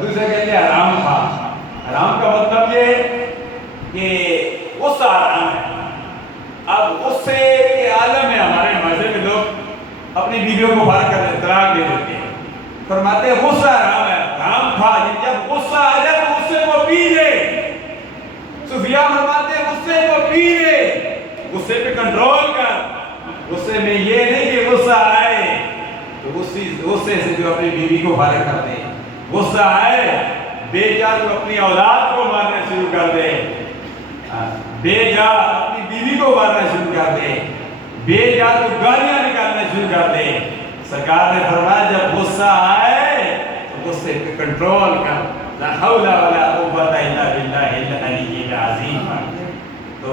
دوسرے کہتے ہیں حرام کھا. حرام کا مطلب یہ کہ غصہ حرام ہے. اب غصے کے عالم میں ہمارے معاشرے میں لوگ اپنی بیویوں کو فارغ کر طلاق دے دیتے ہیں. فرماتے ہیں غصہ حرام ہے. حرام کھا. جب غصہ آ جائے تو غصے کو پی لے. صوفیاء فرماتے ہیں غصے کو پی لے, غصے پہ کنٹرول کر. غصے میں یہ نہیں کہ غصہ آئے تو غصے سے جو اپنی بیوی کو فارغ کر دے. غصہ آئے بے جا تو اپنی اولاد کو مارنا شروع کر دے, بے جا اپنی بیوی کو مارنا شروع کر دے, بے جا تو گالیاں نکالنا شروع کر دے. سرکار نے فرمایا جب غصہ آئے تو غصے پہ کنٹرول کر. لا حول ولا قوت الا باللہ العلی العظیم. تو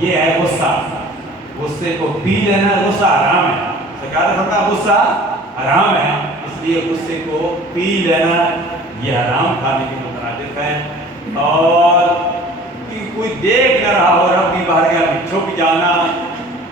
یہ ہے غصہ. غصے کو پی لینا غصہ حرام ہے. سرکار نے فرمایا غصہ حرام ہے, اس لیے غصے کو پی لینا یہ حرام کھانے کے مترادف ہے. اور کوئی دیکھ نہ رہا ہو رب کی بارگاہ میں چھپ جانا,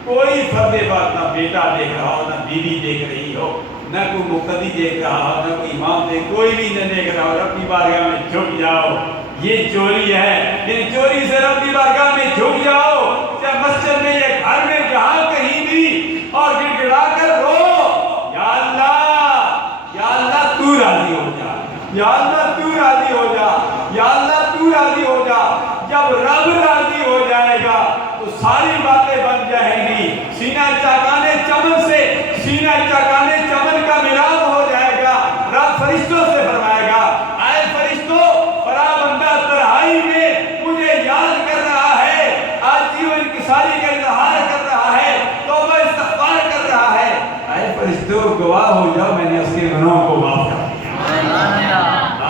کوئی فرد بات نہ بیٹا دیکھ رہا ہو, نہ بیوی دیکھ رہی ہو, نہ کوئی مقتدی دیکھ رہا ہو, نہ کوئی امام دیکھ, کوئی بھی نہ دیکھ رہا ہو, رب کی بارگاہ میں چھپ جاؤ. یہ چوری ہے. یہ چوری سے رب کی بارگاہ میں چھپ جاؤ, چاہے مسجد میں یا گھر میں جہاں کہیں بھی, اور گڑ گڑا کر رو یا اللہ تو راضی ہو جا, یا اللہ تو راضی ہو جا, یا اللہ تو راضی ہو جا. جب رب راضی ہو جائے گا تو ساری باتیں بن جائیں گی. سینہ چاکانے چمن سے سینہ چاکانے چمن کا ملاب ہو جائے گا. رب فرشتوں سے فرمائے گا اے فرشتوں, فلاں بندہ تنہائی میں مجھے یاد کر رہا ہے, آجزی و انکساری کا اظہار کر رہا ہے, توبہ استغفار کر رہا ہے. اے فرشتوں گواہ ہو جاؤ میں نے اس کے گناہوں کو معاف کر دیا.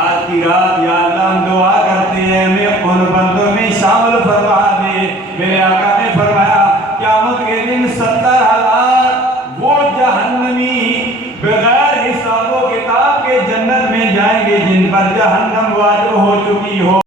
آج کی رات یا اللہ ہم دعا کرتے ہیں ہمیں ان بندوں میں شامل فرما دے. میرے آقا نے فرمایا قیامت کے دن 70,000 وہ جہنمی بغیر حساب و کتاب کے جنت میں جائیں گے جن پر جہنم واجب ہو چکی ہو.